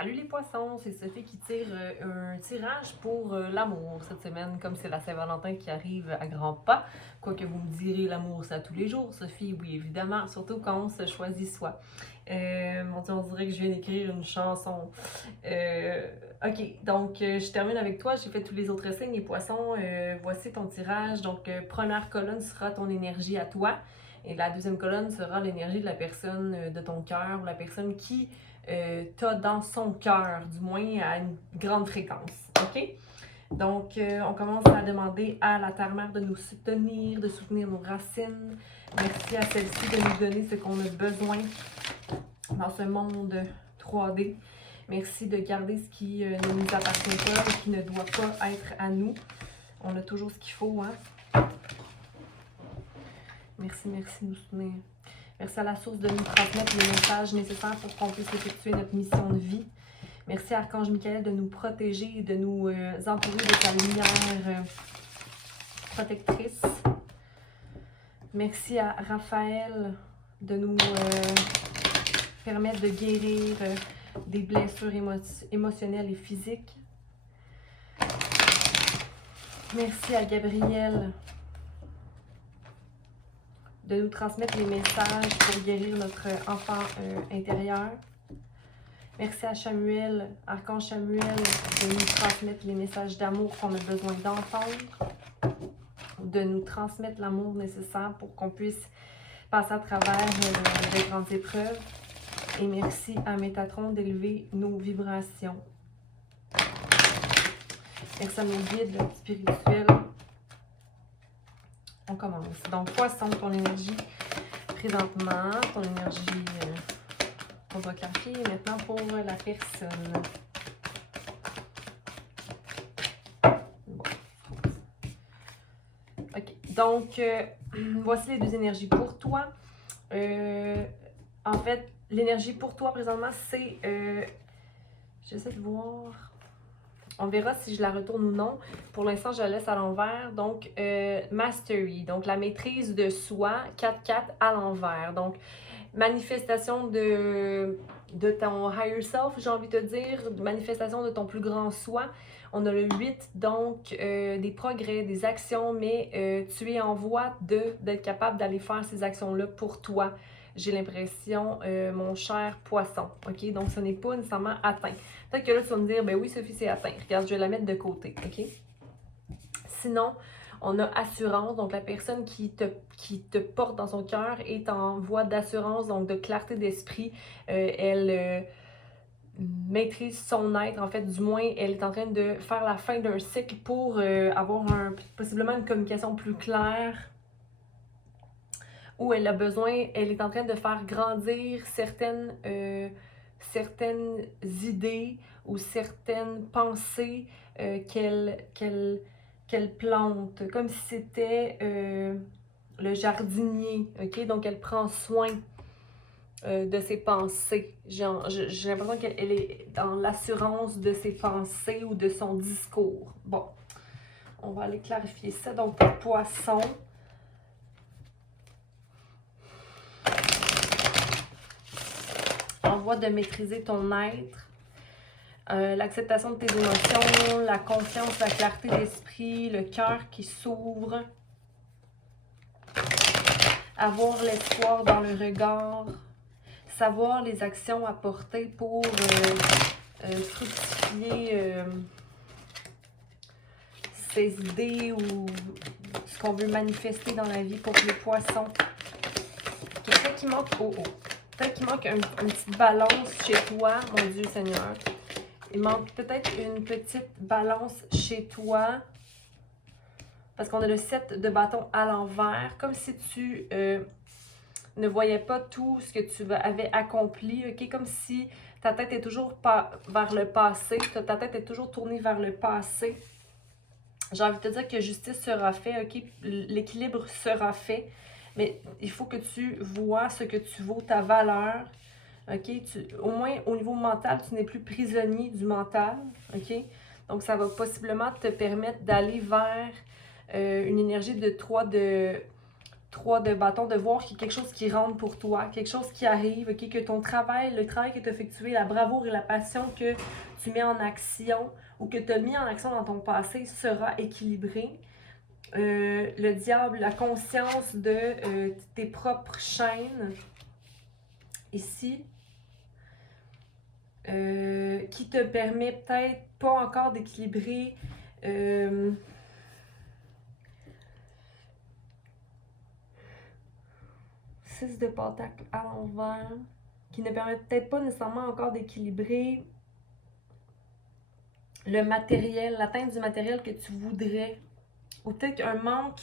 Salut les poissons, c'est Sophie qui tire un tirage pour l'amour cette semaine, comme c'est la Saint-Valentin qui arrive à grands pas. Quoique vous me direz, l'amour c'est à tous les jours, Sophie, oui évidemment, surtout quand on se choisit soi. Mon Dieu, on dirait que je viens d'écrire une chanson. Ok, donc je termine avec toi, j'ai fait tous les autres signes, les poissons, voici ton tirage. Donc première colonne sera ton énergie à toi. Et la deuxième colonne sera l'énergie de la personne de ton cœur, ou la personne qui t'as dans son cœur, du moins à une grande fréquence. OK? Donc, on commence à demander à la Terre-Mère de nous soutenir, de soutenir nos racines. Merci à celle-ci de nous donner ce qu'on a besoin dans ce monde 3D. Merci de garder ce qui ne nous appartient pas et qui ne doit pas être à nous. On a toujours ce qu'il faut, hein? Merci de nous soutenir. Merci à la source de nous transmettre les messages nécessaires pour qu'on puisse effectuer notre mission de vie. Merci à Archange Michael de nous protéger et de nous entourer de sa lumière protectrice. Merci à Raphaël de nous permettre de guérir des blessures émotionnelles et physiques. Merci à Gabriel de nous transmettre les messages pour guérir notre enfant intérieur. Merci à Samuel, Archange Samuel, de nous transmettre les messages d'amour qu'on a besoin d'entendre, de nous transmettre l'amour nécessaire pour qu'on puisse passer à travers les grandes épreuves. Et merci à Métatron d'élever nos vibrations. Merci à nos guides spirituels. On commence. Donc, poisson, ton énergie présentement, ton énergie... on va clarifier maintenant pour la personne. Bon. Ok, donc voici les deux énergies pour toi. En fait, l'énergie pour toi présentement, c'est... j'essaie de voir... On verra si je la retourne ou non. Pour l'instant, je la laisse à l'envers. Donc, Mastery, donc la maîtrise de soi, 4-4 à l'envers. Donc, manifestation de ton higher self, j'ai envie de te dire, manifestation de ton plus grand soi. On a le 8, donc des progrès, des actions, mais tu es en voie d'être capable d'aller faire ces actions-là pour toi. J'ai l'impression, mon cher poisson, ok? Donc, ce n'est pas nécessairement atteint. Peut-être que là, tu vas me dire, ben oui, Sophie, c'est atteint. Regarde, je vais la mettre de côté, ok? Sinon, on a assurance, donc la personne qui te porte dans son cœur est en voie d'assurance, donc de clarté d'esprit. Elle maîtrise son être, en fait, du moins, elle est en train de faire la fin d'un cycle pour avoir possiblement une communication plus claire, où elle a besoin, elle est en train de faire grandir certaines idées ou certaines pensées qu'elle plante, comme si c'était le jardinier, ok? Donc, elle prend soin de ses pensées. J'ai l'impression qu'elle est dans l'assurance de ses pensées ou de son discours. Bon, on va aller clarifier ça. Donc, pour poisson, en voie de maîtriser ton être, l'acceptation de tes émotions, la confiance, la clarté d'esprit, le cœur qui s'ouvre, avoir l'espoir dans le regard, savoir les actions à porter pour fructifier ses idées ou ce qu'on veut manifester dans la vie pour les poissons. Quelqu'un qui manque, peut-être qu'il manque une petite balance chez toi, mon Dieu Seigneur. Il manque peut-être une petite balance chez toi. Parce qu'on a le 7 de bâton à l'envers. Comme si tu ne voyais pas tout ce que tu avais accompli. Okay? Comme si ta tête est toujours vers le passé. Ta tête est toujours tournée vers le passé. J'ai envie de te dire que justice sera faite. Okay? L'équilibre sera fait. Mais il faut que tu vois ce que tu vaux, ta valeur. OK? Au moins, au niveau mental, tu n'es plus prisonnier du mental. OK? Donc, ça va possiblement te permettre d'aller vers une énergie de 3 de 3 de bâton, de voir qu'il y a quelque chose qui rentre pour toi, quelque chose qui arrive, okay, que ton travail, le travail que tu as effectué, la bravoure et la passion que tu mets en action ou que tu as mis en action dans ton passé sera équilibré. Le diable, la conscience de tes propres chaînes, ici, qui te permet peut-être pas encore d'équilibrer 6 de pentacle à l'envers, qui ne permet peut-être pas nécessairement encore d'équilibrer le matériel, l'atteinte du matériel que tu voudrais, ou peut-être un manque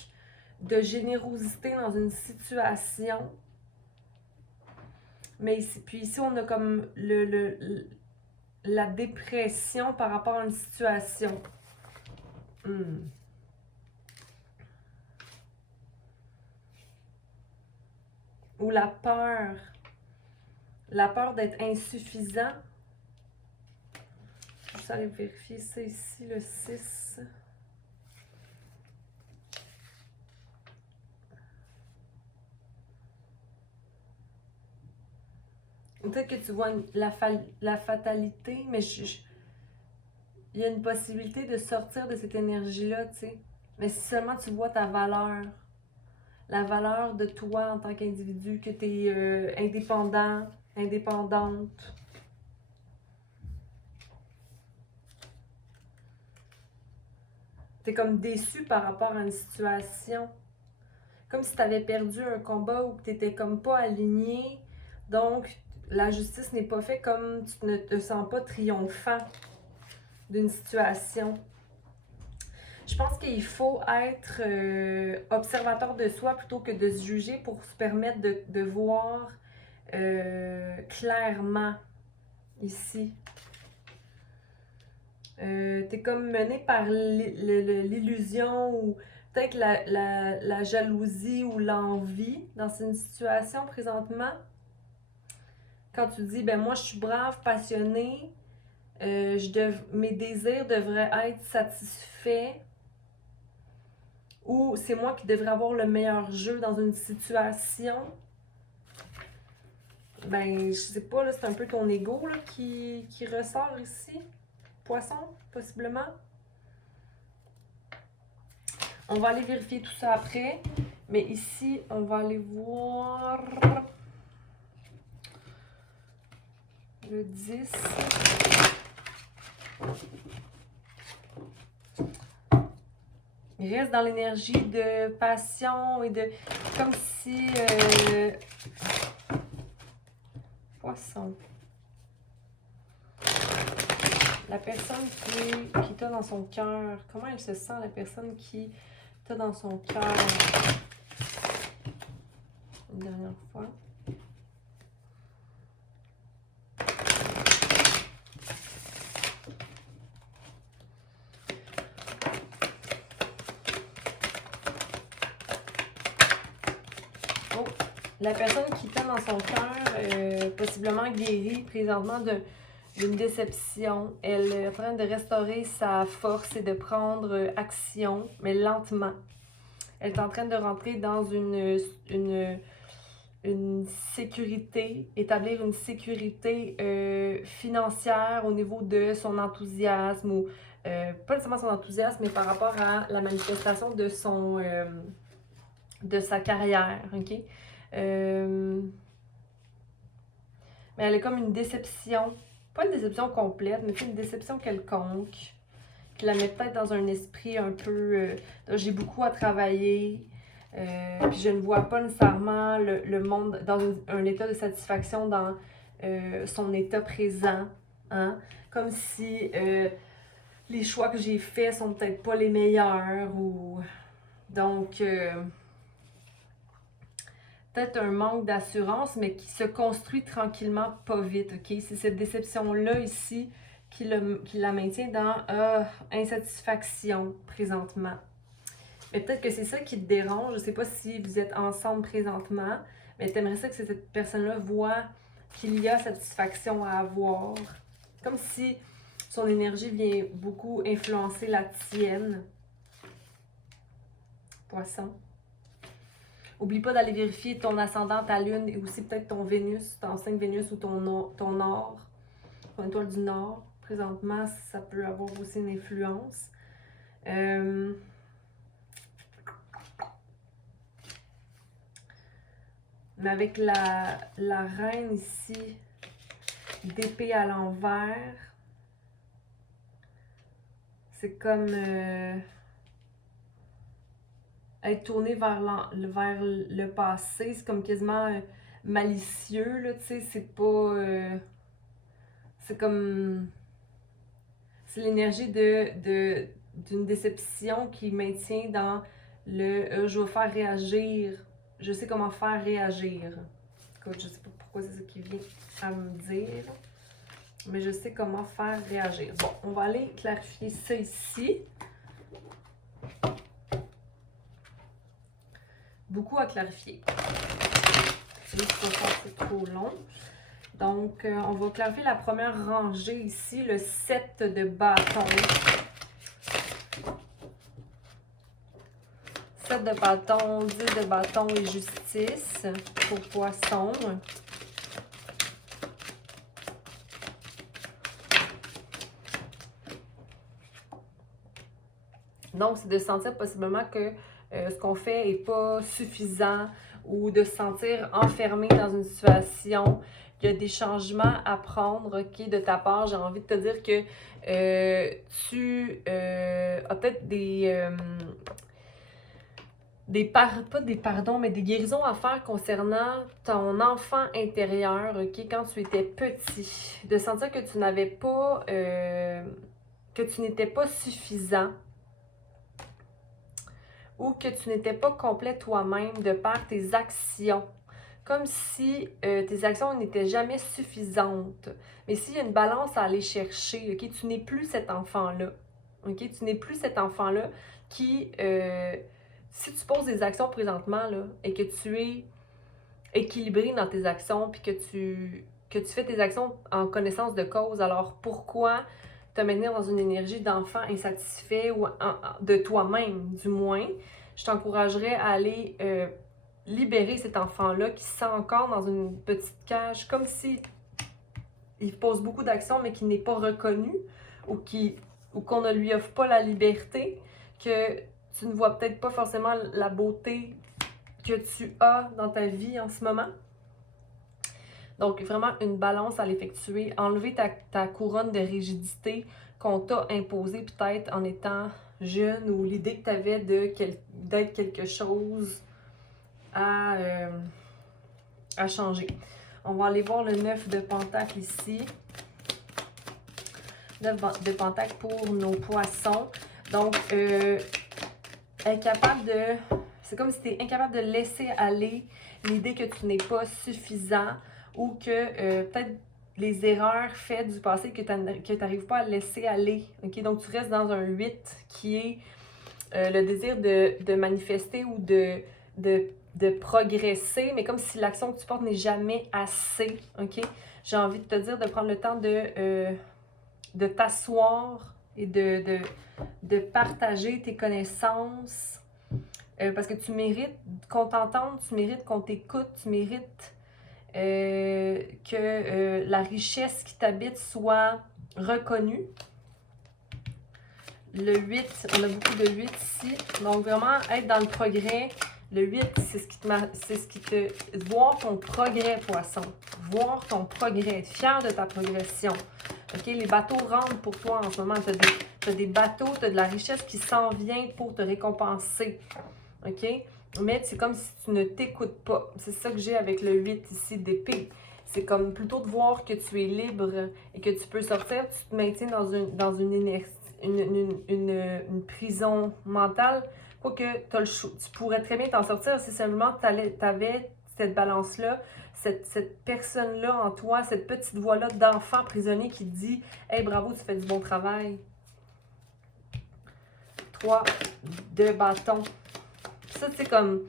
de générosité dans une situation. Mais ici, puis ici, on a comme la dépression par rapport à une situation. Ou la peur d'être insuffisant. Je vais aller vérifier ça ici, le 6. Peut-être que tu vois la fatalité, mais il y a une possibilité de sortir de cette énergie-là, tu sais. Mais si seulement tu vois ta valeur, la valeur de toi en tant qu'individu, que tu es indépendant, indépendante. Tu es comme déçu par rapport à une situation. Comme si tu avais perdu un combat ou que tu n'étais comme pas aligné. Donc, la justice n'est pas faite comme tu ne te sens pas triomphant d'une situation. Je pense qu'il faut être observateur de soi plutôt que de se juger pour se permettre de voir clairement ici. T'es comme mené par l'illusion ou peut-être la jalousie ou l'envie dans une situation présentement. Quand tu dis, ben moi je suis brave, passionnée, mes désirs devraient être satisfaits, ou c'est moi qui devrais avoir le meilleur jeu dans une situation. Ben, je sais pas, là, c'est un peu ton ego là, qui ressort ici. Poisson, possiblement. On va aller vérifier tout ça après. Mais ici, on va aller voir le 10. Il reste dans l'énergie de passion et de... Comme si... Poisson. La personne qui t'a dans son cœur, comment elle se sent, la personne qui t'a dans son cœur? Une dernière fois. Oh, la personne qui t'a dans son cœur, possiblement guérie présentement d'une déception. Elle est en train de restaurer sa force et de prendre action, mais lentement. Elle est en train de rentrer dans une sécurité, établir une sécurité financière au niveau de son enthousiasme, ou pas nécessairement son enthousiasme, mais par rapport à la manifestation de de sa carrière, ok? Mais elle a comme une déception, pas une déception complète, mais une déception quelconque, qui la met peut-être dans un esprit un peu... j'ai beaucoup à travailler, puis je ne vois pas nécessairement le monde dans un état de satisfaction dans son état présent, hein? Comme si les choix que j'ai faits sont peut-être pas les meilleurs, ou... Donc... peut-être un manque d'assurance, mais qui se construit tranquillement, pas vite, ok? C'est cette déception-là ici qui la maintient dans insatisfaction présentement. Mais peut-être que c'est ça qui te dérange. Je sais pas si vous êtes ensemble présentement, mais tu aimerais ça que cette personne-là voit qu'il y a satisfaction à avoir. Comme si son énergie vient beaucoup influencer la tienne. Poisson. Oublie pas d'aller vérifier ton ascendant, ta lune et aussi peut-être ton Vénus, ton 5 Vénus ou ton Nord, ton étoile du Nord. Présentement, ça peut avoir aussi une influence. Mais avec la reine ici, d'épée à l'envers, c'est comme être tourné vers le passé. C'est comme quasiment malicieux, là, tu sais, c'est pas... c'est comme... C'est l'énergie d'une déception qui maintient dans le je vais faire réagir, je sais comment faire réagir. Écoute, je sais pas pourquoi c'est ça qui vient à me dire, mais je sais comment faire réagir. Bon, on va aller clarifier ça ici. Beaucoup à clarifier. Là, c'est trop long. Donc, on va clarifier la première rangée ici, le 7 de bâton. 7 de bâton, 10 de bâton et justice pour poisson. Donc, c'est de sentir possiblement que ce qu'on fait n'est pas suffisant ou de se sentir enfermé dans une situation. Il y a des changements à prendre, ok, de ta part. J'ai envie de te dire que tu as peut-être pas des pardons, mais des guérisons à faire concernant ton enfant intérieur, ok, quand tu étais petit. De sentir que tu n'avais pas, que tu n'étais pas suffisant ou que tu n'étais pas complet toi-même de par tes actions. Comme si tes actions n'étaient jamais suffisantes. Mais s'il y a une balance à aller chercher, ok, tu n'es plus cet enfant-là. Ok, tu n'es plus cet enfant-là qui, si tu poses des actions présentement là, et que tu es équilibré dans tes actions, puis que tu fais tes actions en connaissance de cause, alors pourquoi te maintenir dans une énergie d'enfant insatisfait ou de toi-même, du moins? Je t'encouragerais à aller libérer cet enfant-là qui se sent encore dans une petite cage, comme si il pose beaucoup d'actions, mais qui n'est pas reconnu ou qu'on ne lui offre pas la liberté, que tu ne vois peut-être pas forcément la beauté que tu as dans ta vie en ce moment. Donc, vraiment une balance à l'effectuer. Enlever ta couronne de rigidité qu'on t'a imposée peut-être en étant jeune ou l'idée que tu avais d'être quelque chose à changer. On va aller voir le 9 de Pentacle ici. 9 de Pentacle pour nos poissons. Donc, incapable de... C'est comme si tu es incapable de laisser aller l'idée que tu n'es pas suffisant ou que peut-être les erreurs faites du passé que tu n'arrives pas à laisser aller. Okay? Donc, tu restes dans un 8 qui est le désir de manifester ou de progresser, mais comme si l'action que tu portes n'est jamais assez. Okay? J'ai envie de te dire de prendre le temps de t'asseoir et de partager tes connaissances. Parce que tu mérites qu'on t'entende, tu mérites qu'on t'écoute, tu mérites que la richesse qui t'habite soit reconnue. Le 8, on a beaucoup de 8 ici. Donc, vraiment, être dans le progrès. Le 8, c'est ce qui te... Voir ton progrès, poisson. Voir ton progrès. Être fier de ta progression. OK? Les bateaux rentrent pour toi en ce moment. Tu as des bateaux, tu as de la richesse qui s'en vient pour te récompenser. OK? Mais c'est comme si tu ne t'écoutes pas. C'est ça que j'ai avec le 8 ici d'épée. C'est comme plutôt de voir que tu es libre et que tu peux sortir, tu te maintiens dans une inertie, une prison mentale. Quoique tu pourrais très bien t'en sortir si simplement tu avais cette balance-là, cette personne-là en toi, cette petite voix-là d'enfant prisonnier qui te dit « Hey, bravo, tu fais du bon travail. » 3 de bâton. Ça, c'est comme,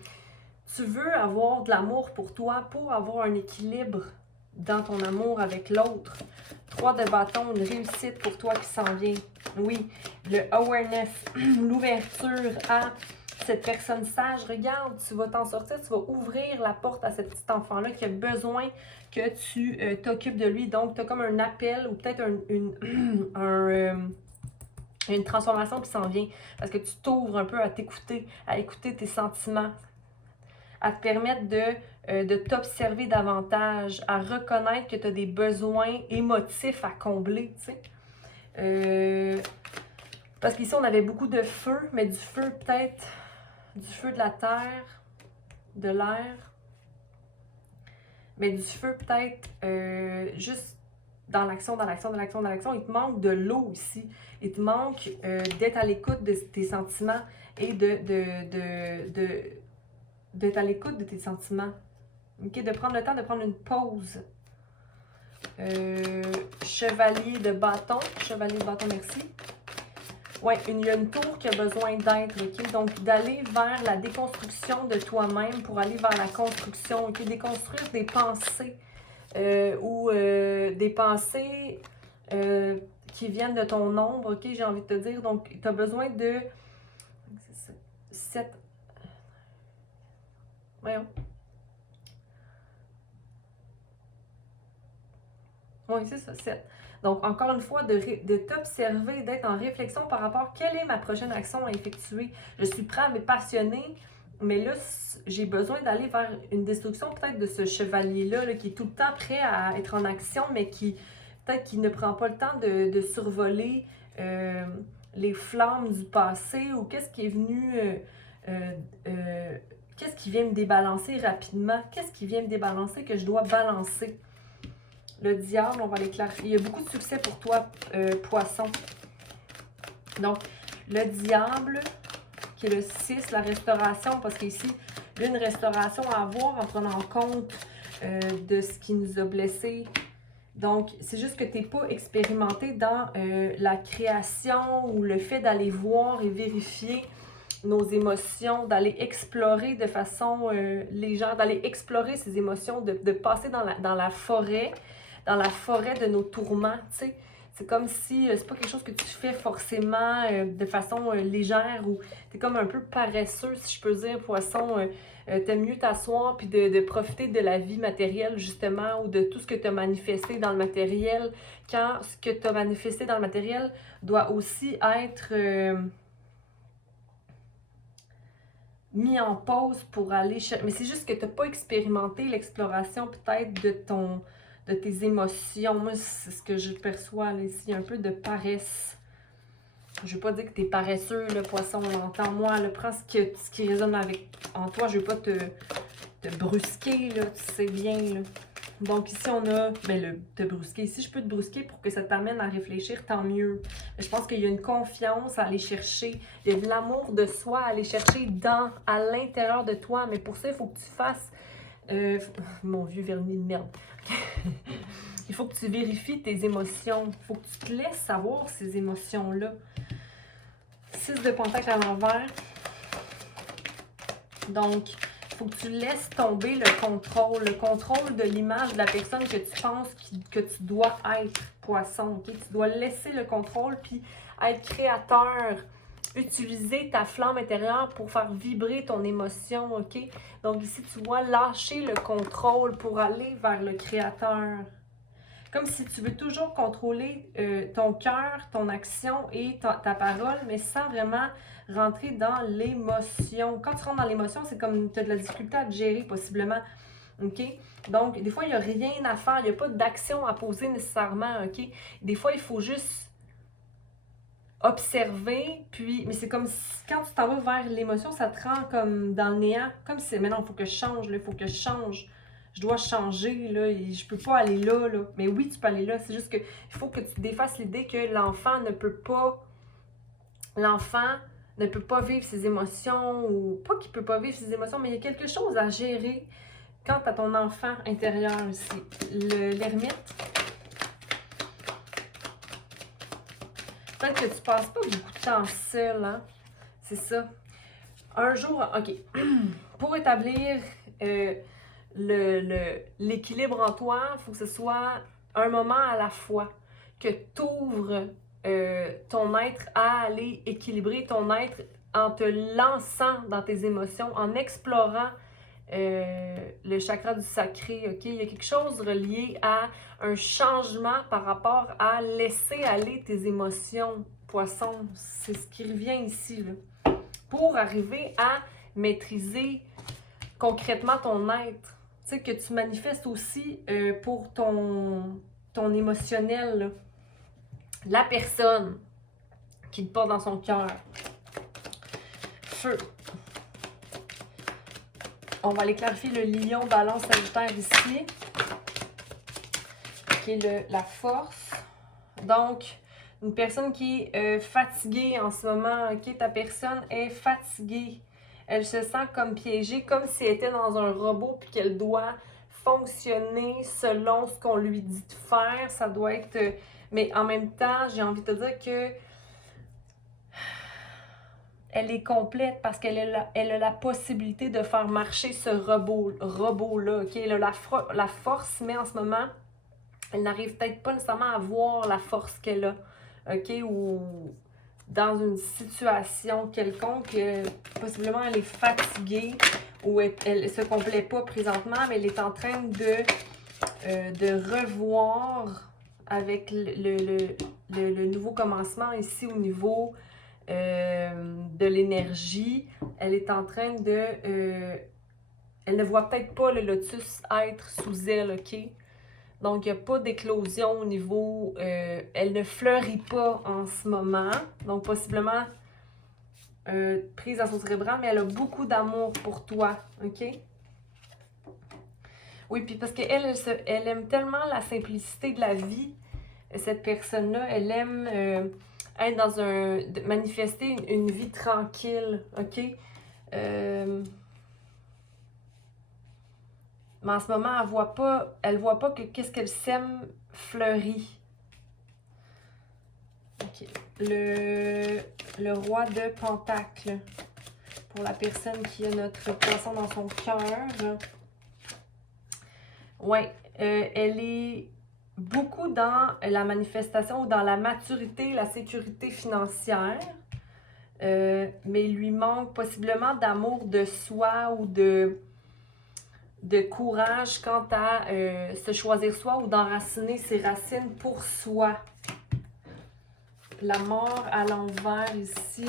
tu veux avoir de l'amour pour toi, pour avoir un équilibre dans ton amour avec l'autre. 3 de bâton, une réussite pour toi qui s'en vient. Oui, le awareness, l'ouverture à cette personne sage, regarde, tu vas t'en sortir, tu vas ouvrir la porte à ce petit enfant-là qui a besoin que tu t'occupes de lui. Donc, tu as comme un appel ou peut-être une transformation qui s'en vient parce que tu t'ouvres un peu à t'écouter, à écouter tes sentiments, à te permettre de t'observer davantage, à reconnaître que tu as des besoins émotifs à combler, tu sais. Parce qu'ici, on avait beaucoup de feu, mais du feu peut-être, du feu de la terre, de l'air, mais du feu peut-être juste dans l'action, dans l'action, dans l'action, dans l'action. Il te manque de l'eau ici. Il te manque d'être à l'écoute de tes sentiments et d'être à l'écoute de tes sentiments. Okay? De prendre le temps de prendre une pause. Chevalier de bâton, merci. Oui, il y a une tour qui a besoin d'être, ok? Donc, d'aller vers la déconstruction de toi-même pour aller vers la construction, ok? Déconstruire des pensées ou des pensées qui viennent de ton ombre, ok? J'ai envie de te dire. Donc, tu as besoin de... Cette... Voyons. Oui, c'est ça, 7. Donc, encore une fois, de t'observer, d'être en réflexion par rapport à quelle est ma prochaine action à effectuer. Je suis prêt à me passionner, mais là, j'ai besoin d'aller vers une destruction peut-être de ce chevalier-là, là, qui est tout le temps prêt à être en action, mais qui peut-être qui ne prend pas le temps de survoler les flammes du passé ou qu'est-ce qui est venu... qu'est-ce qui vient me débalancer rapidement? Qu'est-ce qui vient me débalancer que je dois balancer? Le diable, on va aller clarifier. Il y a beaucoup de succès pour toi, poisson. Donc, le diable, qui est le 6, la restauration, parce qu'ici, il y a une restauration à avoir en prenant en compte de ce qui nous a blessés. Donc, c'est juste que tu n'es pas expérimenté dans la création ou le fait d'aller voir et vérifier nos émotions, d'aller explorer de façon légère, d'aller explorer ces émotions, de passer dans la forêt de nos tourments, tu sais. C'est comme si c'est pas quelque chose que tu fais forcément de façon légère ou t'es comme un peu paresseux, si je peux dire, poisson. T'aimes mieux t'asseoir puis de profiter de la vie matérielle, justement, ou de tout ce que tu as manifesté dans le matériel, quand ce que tu as manifesté dans le matériel doit aussi être mis en pause pour aller chercher. Mais c'est juste que tu n'as pas expérimenté l'exploration peut-être de tes émotions. Moi, c'est ce que je perçois là, ici, un peu de paresse. Je ne veux pas dire que tu es paresseux, le poisson, entends-moi, prends ce qui résonne en toi. Je ne veux pas te brusquer, là, tu sais bien. Là. Donc ici, on a te brusquer. Si je peux te brusquer pour que ça t'amène à réfléchir, tant mieux. Mais je pense qu'il y a une confiance à aller chercher. Il y a de l'amour de soi à aller chercher à l'intérieur de toi. Mais pour ça, il faut que tu fasses... mon vieux vernis de merde. Il faut que tu vérifies tes émotions. Il faut que tu te laisses savoir ces émotions-là. 6 de pentacle à l'envers. Donc, il faut que tu laisses tomber le contrôle de l'image de la personne que tu penses que tu dois être, poisson. Okay? Tu dois laisser le contrôle puis être créateur. Utiliser ta flamme intérieure pour faire vibrer ton émotion, ok? Donc ici, tu vois, lâcher le contrôle pour aller vers le créateur. Comme si tu veux toujours contrôler ton cœur, ton action et ta parole, mais sans vraiment rentrer dans l'émotion. Quand tu rentres dans l'émotion, c'est comme tu as de la difficulté à te gérer possiblement. OK? Donc, des fois, il n'y a rien à faire. Il n'y a pas d'action à poser nécessairement. OK? Des fois, il faut juste observer, puis, mais c'est comme si quand tu t'en vas vers l'émotion, ça te rend comme dans le néant, comme si, mais non, il faut que je change, il faut que je change, je dois changer, là, et je peux pas aller là, mais oui, tu peux aller là, c'est juste que il faut que tu défasses l'idée que l'enfant ne peut pas vivre ses émotions, ou pas qu'il peut pas vivre ses émotions, mais il y a quelque chose à gérer quant à ton enfant intérieur ici. L'ermite. Peut-être que tu passes pas beaucoup de temps seul, hein? C'est ça. Un jour, OK. Pour établir l'équilibre en toi, il faut que ce soit un moment à la fois. Que tu ouvres ton être à aller équilibrer ton être en te lançant dans tes émotions, en explorant le chakra du sacré, ok? Il y a quelque chose relié à un changement par rapport à laisser aller tes émotions, poisson. C'est ce qui revient ici, là. Pour arriver à maîtriser concrètement ton être. Tu sais, que tu manifestes aussi pour ton émotionnel, là. La personne qui te porte dans son cœur. Feu. On va aller clarifier le lion balance sagittaire ici, qui est la force. Donc, une personne qui est fatiguée en ce moment, ok? Ta personne est fatiguée. Elle se sent comme piégée, comme si elle était dans un robot puis qu'elle doit fonctionner selon ce qu'on lui dit de faire. Ça doit être... mais en même temps, j'ai envie de te dire que elle est complète parce qu'elle a la possibilité de faire marcher ce robot-là. Okay? Elle a la force, mais en ce moment, elle n'arrive peut-être pas nécessairement à voir la force qu'elle a. OK? Ou dans une situation quelconque, possiblement elle est fatiguée ou elle ne se complaît pas présentement, mais elle est en train de revoir avec le nouveau commencement ici au niveau de l'énergie. Elle est en train de... elle ne voit peut-être pas le lotus être sous elle, OK? Donc, il n'y a pas d'éclosion au niveau... elle ne fleurit pas en ce moment. Donc, possiblement prise dans son cérébral, mais elle a beaucoup d'amour pour toi, OK? Oui, puis parce qu'elle, elle aime tellement la simplicité de la vie, cette personne-là. Elle aime être dans manifester une vie tranquille, OK? Mais en ce moment, elle voit pas que qu'est-ce qu'elle sème fleurit. OK. Le roi de Pentacle. Pour la personne qui a notre poisson dans son cœur. Ouais, elle est beaucoup dans la manifestation ou dans la maturité, la sécurité financière. Mais il lui manque possiblement d'amour de soi ou de courage quant à se choisir soi ou d'enraciner ses racines pour soi. La mort à l'envers ici,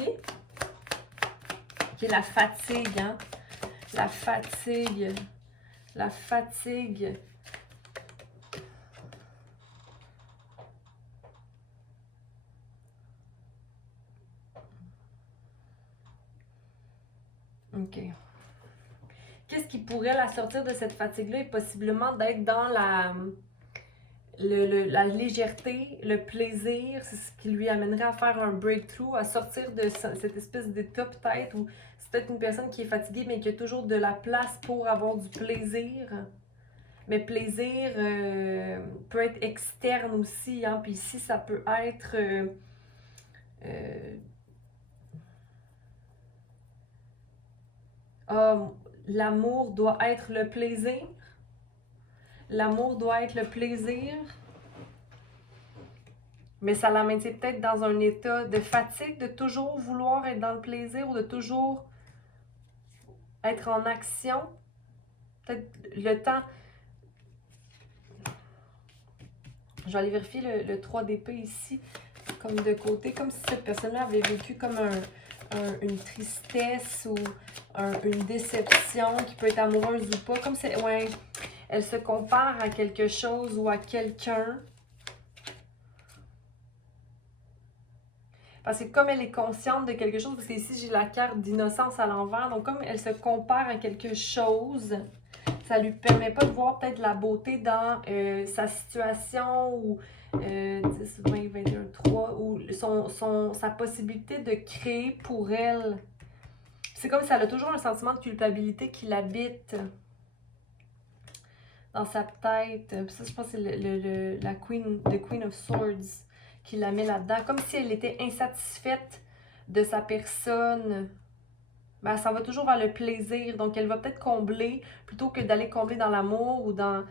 qui est la fatigue, hein? La fatigue. La fatigue. OK. Qu'est-ce qui pourrait la sortir de cette fatigue-là? Et possiblement d'être dans la légèreté, le plaisir. C'est ce qui lui amènerait à faire un breakthrough, à sortir de cette espèce d'état peut-être, où c'est peut-être une personne qui est fatiguée, mais qui a toujours de la place pour avoir du plaisir. Mais plaisir peut être externe aussi, hein? Puis ici, ça peut être... l'amour doit être le plaisir. L'amour doit être le plaisir. Mais ça la maintient peut-être dans un état de fatigue, de toujours vouloir être dans le plaisir ou de toujours être en action. Peut-être le temps... Je vais aller vérifier le 3 d'épée ici, comme de côté, comme si cette personne-là avait vécu comme une tristesse ou une déception, qui peut être amoureuse ou pas. Comme c'est, ouais, elle se compare à quelque chose ou à quelqu'un. Parce que comme elle est consciente de quelque chose, parce que ici j'ai la carte d'innocence à l'envers, donc comme elle se compare à quelque chose, ça lui permet pas de voir peut-être la beauté dans sa situation ou 10, 20, 21, 3, ou sa possibilité de créer pour elle. C'est comme si elle a toujours un sentiment de culpabilité qui l'habite dans sa tête. Puis ça, je pense que c'est la Queen of Swords qui la met là-dedans. Comme si elle était insatisfaite de sa personne. Ben, ça va toujours vers le plaisir. Donc, elle va peut-être combler plutôt que d'aller combler dans l'amour ou dans...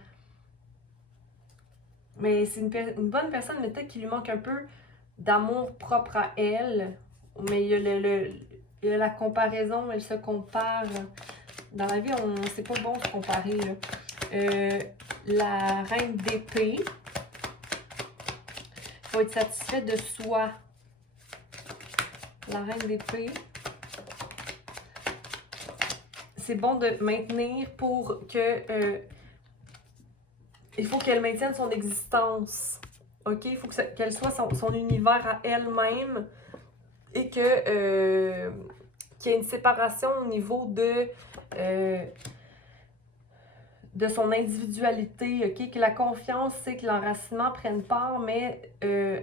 Mais c'est une bonne personne, mais peut-être qu'il lui manque un peu d'amour propre à elle. Mais il y a Et la comparaison, elle se compare. Dans la vie, c'est pas bon de se comparer. Là. La reine d'épée. Il faut être satisfait de soi. La reine d'épée. C'est bon de maintenir pour que... il faut qu'elle maintienne son existence. OK? Il faut qu'elle soit son univers à elle-même et que qu'il y ait une séparation au niveau de son individualité, OK? Que la confiance, c'est que l'enracinement prenne part, mais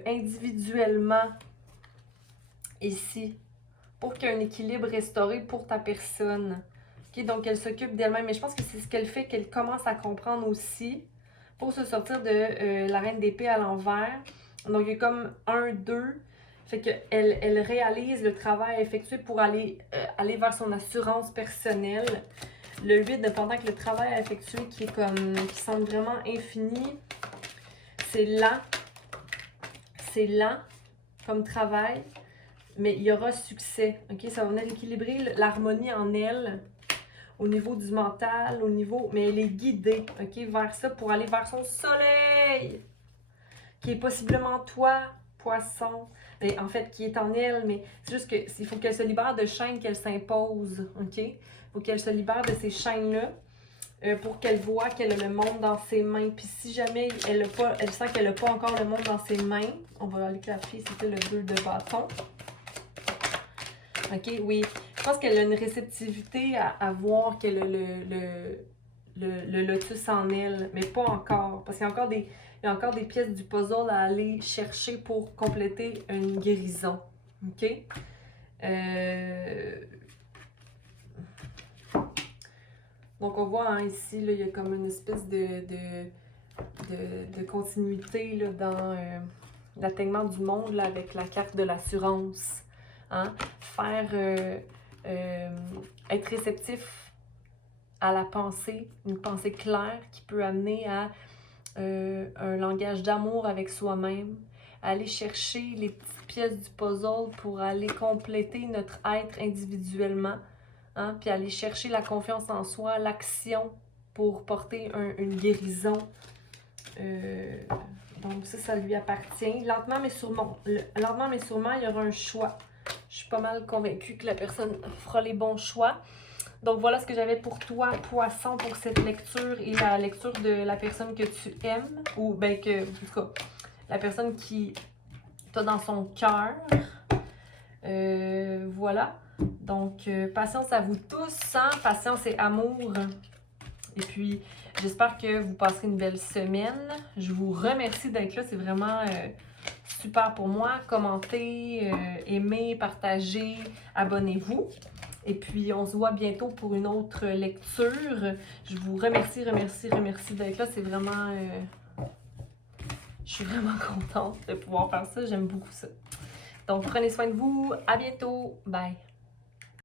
individuellement, ici, pour qu'il y ait un équilibre restauré pour ta personne. OK? Donc, elle s'occupe d'elle-même. Mais je pense que c'est ce qu'elle fait qu'elle commence à comprendre aussi pour se sortir de la reine d'épée à l'envers. Donc, il y a comme 1, 2. Fait qu'elle réalise le travail effectué pour aller vers son assurance personnelle. Le 8, pendant que le travail à effectuer qui semble vraiment infini, c'est lent. C'est lent comme travail, mais il y aura succès. OK? Ça va venir équilibrer l'harmonie en elle, au niveau du mental, mais elle est guidée, OK, vers ça pour aller vers son soleil, qui est possiblement toi, poisson. Mais en fait, qui est en elle, mais c'est juste qu'il faut qu'elle se libère de chaînes qu'elle s'impose, OK? Il faut qu'elle se libère de ces chaînes-là pour qu'elle voit qu'elle a le monde dans ses mains. Puis si jamais elle sent qu'elle n'a pas encore le monde dans ses mains, on va aller clarifier, c'était le 2 de bâton. OK, oui. Je pense qu'elle a une réceptivité à voir qu'elle a le lotus en elle, mais pas encore. Parce qu'il y a encore des pièces du puzzle à aller chercher pour compléter une guérison. OK? Donc, on voit ici, là, il y a comme une espèce de continuité là, dans l'atteignement du monde là, avec la carte de l'assurance. Hein? Être réceptif à la pensée, une pensée claire qui peut amener à un langage d'amour avec soi-même, aller chercher les petites pièces du puzzle pour aller compléter notre être individuellement, hein? Puis aller chercher la confiance en soi, l'action pour porter une guérison. Donc ça lui appartient. Lentement mais sûrement, il y aura un choix. Je suis pas mal convaincue que la personne fera les bons choix. Donc voilà ce que j'avais pour toi, poisson, pour cette lecture et la lecture de la personne que tu aimes. Ou bien que, en tout cas, la personne qui t'a dans son cœur. Voilà. Donc, patience à vous tous. Hein? Patience et amour. Et puis, j'espère que vous passerez une belle semaine. Je vous remercie d'être là. C'est vraiment super pour moi. Commentez, aimez, partagez, abonnez-vous. Et puis, on se voit bientôt pour une autre lecture. Je vous remercie d'être là. C'est vraiment... je suis vraiment contente de pouvoir faire ça. J'aime beaucoup ça. Donc, prenez soin de vous. À bientôt. Bye.